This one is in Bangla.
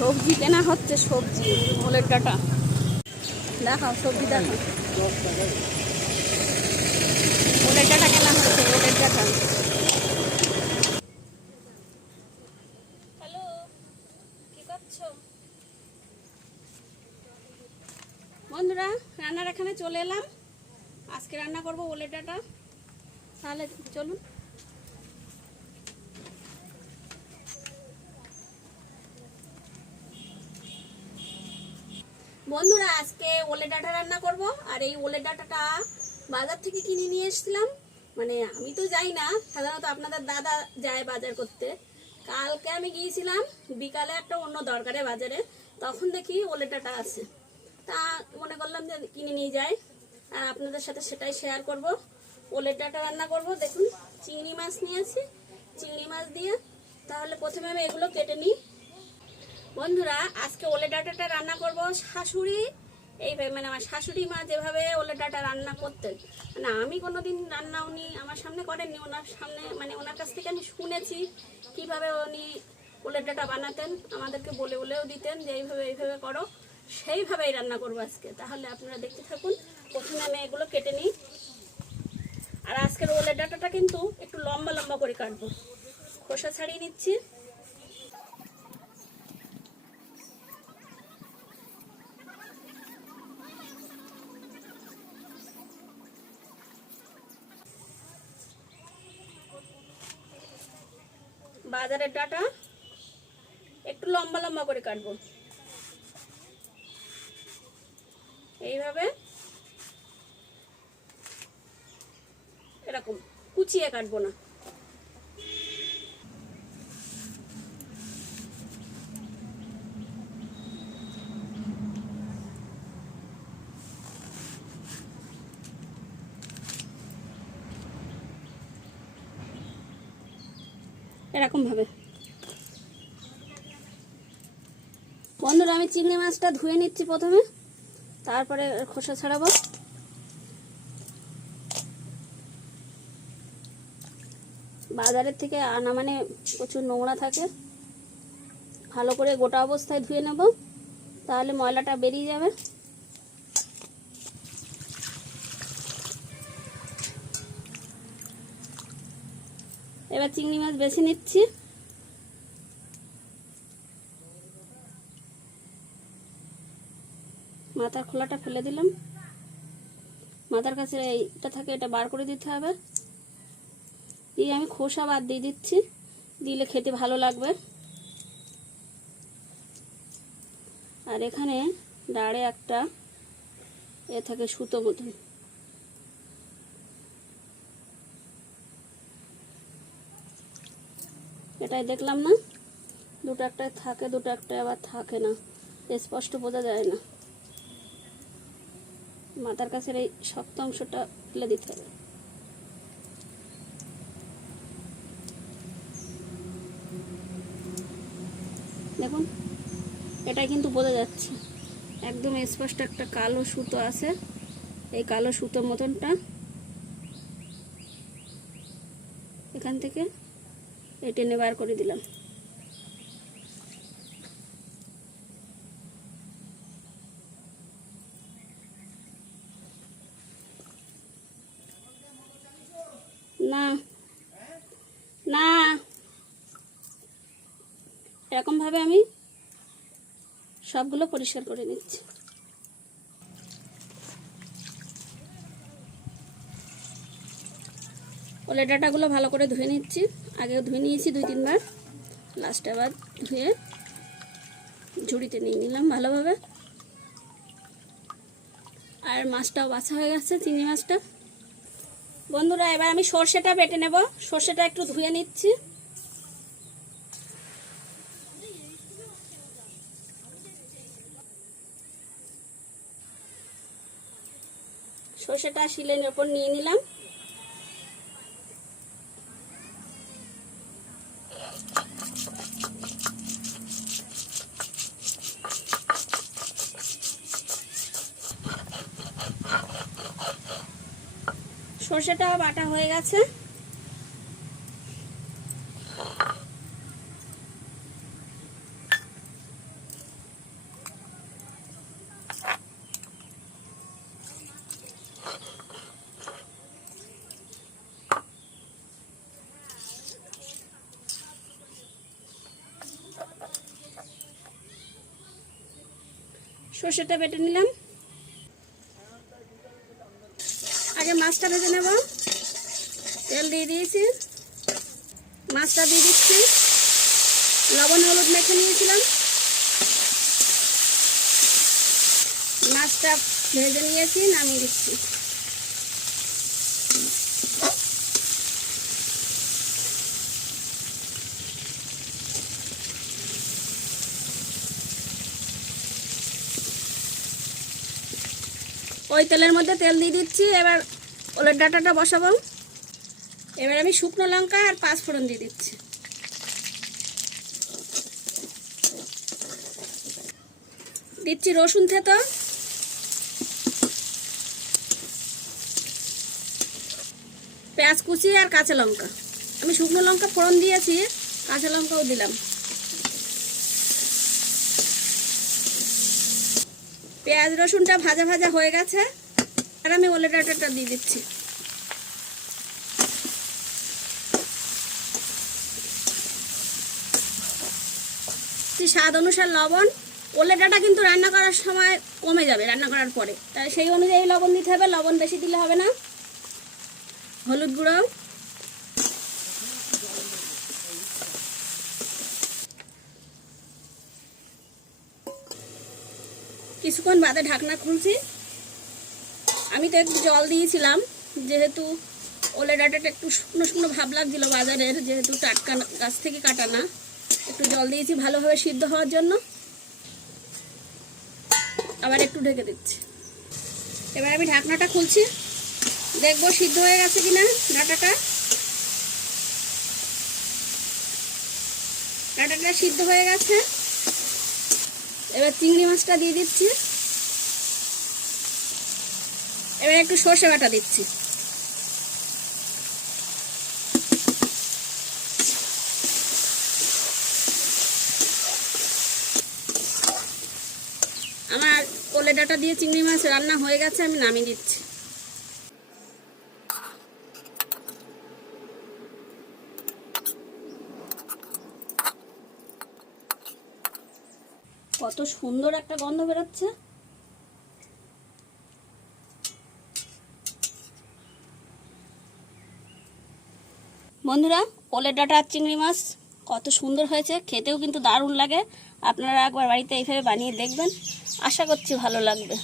সবজি কেনা হচ্ছে, সবজি ওলের ডাটা দেখাও, সবজি দেখাও। ওলের ডাটা কেনা হচ্ছে, ওলের ডাটা। হ্যালো, কি করছো বন্ধুরা? রান্নার এখানে চলে এলাম। আজকে রান্না করব ওলের ডাটা। তাহলে চলুন। বন্ধুরা, আজকে ওলের ডাটা রান্না করব। আর এই ওলের ডাটাটা বাজার থেকে কিনে নিয়ে এসেছিলাম। মানে আমি তো যাই না, সাধারণত আপনাদের দাদা যায় বাজার করতে। কালকে আমি গিয়েছিলাম বিকালে একটা অন্য দরকারে বাজারে, তখন দেখি ওলের ডাটা আছে। তা মনে করলাম যে কিনে নিয়ে যাই, আর আপনাদের সাথে সেটাই শেয়ার করব। ওলের ডাটা রান্না করব। দেখুন, চিংড়ি মাছ নিয়েছি, চিংড়ি মাছ দিয়ে তাহলে প্রথমে আমি এগুলো কেটে নিই। বন্ধুরা, আজকে ওলের ডাটাটা রান্না করব শাশুড়ি এইভাবে, মানে আমার শাশুড়ি মা যেভাবে ওলের ডাটা রান্না করতেন, মানে আমি কোনোদিন রান্না উনি আমার সামনে করেননি, ওনার সামনে মানে ওনার কাছ থেকে আমি শুনেছি কিভাবে উনি ওলের ডাটা বানাতেন। আমাদেরকে বলে বলেও দিতেন যে এইভাবে করো, সেইভাবেই রান্না করবো আজকে। তাহলে আপনারা দেখতে থাকুন। প্রথমে আমি এগুলো কেটে নিই। আর আজকের ওলের ডাটাটা কিন্তু একটু লম্বা লম্বা করে কাটবো। খোসা ছাড়িয়ে নিচ্ছি। বাজারের ডাটা একটু লম্বা লম্বা করে কাটবো, এইভাবে এরকম কুচিয়ে কাটবো না। এরকম ভাবে। বন্ধুরা, আমি চিংড়ি মাছটা ধুয়ে নিচ্ছি প্রথমে, তারপরে খোসা ছাড়াবো। বাজারের থেকে আনা মানে প্রচুর নোংরা থাকে, ভালো করে গোটা অবস্থায় ধুয়ে নেব, তাহলে ময়লাটা বেরিয়ে যাবে। এবার চিংড়ি মাছ বেছে নিচ্ছি। মাথার খোলাটা ফেলে দিলাম। মাথার কাছে এইটা থাকে, এটা বার করে দিতে হবে। দিয়ে আমি খোসা বাদ দিয়ে দিচ্ছি, দিলে খেতে ভালো লাগবে। আর এখানে ডাড়ে একটা এ থাকে সুতো মতন, এটাই দেখলাম না, দুটো একটা থাকে, দুটো একটা আবার থাকে না, স্পষ্ট বোঝা যায় না। মাথার কাছের এই শক্ত অংশটা ফেলে দিতে হবে। দেখুন, এটাই কিন্তু বোঝা যাচ্ছে একদম স্পষ্ট একটা কালো সুতো আছে। এই কালো সুতোর মতনটা এখান থেকে এই টেনে বার করে দিলাম। না না, এরকম ভাবে আমি সবগুলো পরিষ্কার করে নিচ্ছি। ওলের ডাটাগুলো ভালো করে ধুয়ে নিচ্ছি। আগেও ধুয়ে নিয়েছি 2-3 বার, লাস্টে আবার ধুয়ে ঝুড়িতে নিয়ে নিলাম ভালোভাবে। আর মাছটাও বাছা হয়ে গেছে, চিংড়ি মাছটা। বন্ধুরা, এবার আমি সর্ষেটা বেটে নেব। সর্ষেটা একটু ধুয়ে নিচ্ছি। সর্ষেটা শিলের ওপর নিয়ে নিলাম। সর্ষেটা বাটা হয়ে গেছে। সর্ষেটা বেটে নিলাম। আগে মাছটা ভেজে নেব। তেল দিয়ে দিয়েছি, মাছটা দিয়ে দিচ্ছি। লবণ হলুদ মেখে নিয়েছিলাম, মাছটা ভেজে নিয়েছি, নামিয়ে দিচ্ছি। ওই তেলের মধ্যে তেল দিয়ে দিচ্ছি। এবার ওলের ডাঁটাটা বসাবো। এবার আমি শুকনো লঙ্কা আর 5 ফোড়ন দিয়ে দিচ্ছি। দিচ্ছি রসুন থেতো, পেঁয়াজ কুচি আর কাঁচা লঙ্কা। আমি শুকনো লঙ্কা ফোড়ন দিয়েছি, কাঁচা লঙ্কাও দিলাম। পেঁয়াজ রসুনটা ভাজা ভাজা হয়ে গেছে, আর আমি ওলের ডাঁটাটা দিয়ে দিচ্ছি। স্বাদ অনুসার লবণ। ওলের ডাঁটা কিন্তু রান্না করার সময় কমে যাবে, রান্না করার পরে, তাই সেই অনুযায়ী লবণ দিতে হবে। লবণ বেশি দিলে হবে না। হলুদ গুঁড়ো, কিছুক্ষণ বাদে ঢাকনা খুলছি। আমি তো একটু জল দিয়েছিলাম, যেহেতু ওলের ডাঁটাটা একটু শুকনো শুকনো ভাব লাগছিল বাজারের, যেহেতু টাটকা গাছ থেকে কাটা না, একটু জল দিয়েছি ভালোভাবে সিদ্ধ হওয়ার জন্য। আবার একটু ঢেকে দিচ্ছি। এবার আমি ঢাকনাটা খুলছি, দেখবো সিদ্ধ হয়ে গেছে কিনা ডাঁটাটা। ডাঁটাটা সিদ্ধ হয়ে গেছে। এবার চিংড়ি মাছটা দিয়ে দিচ্ছি। এবার একটু সর্ষে বাটা দিচ্ছি। আমার ওলের ডাঁটা দিয়ে চিংড়ি মাছ রান্না হয়ে গেছে, আমি নামিয়ে দিচ্ছি। কত সুন্দর একটা গন্ধ বেরোচ্ছে। বন্ধুরা, ওলের ডাঁটা আর চিংড়ি মাছ কত সুন্দর হয়েছে, খেতেও কিন্তু দারুণ লাগে। আপনারা একবার বাড়িতে এইভাবে বানিয়ে দেখবেন, আশা করছি ভালো লাগবে।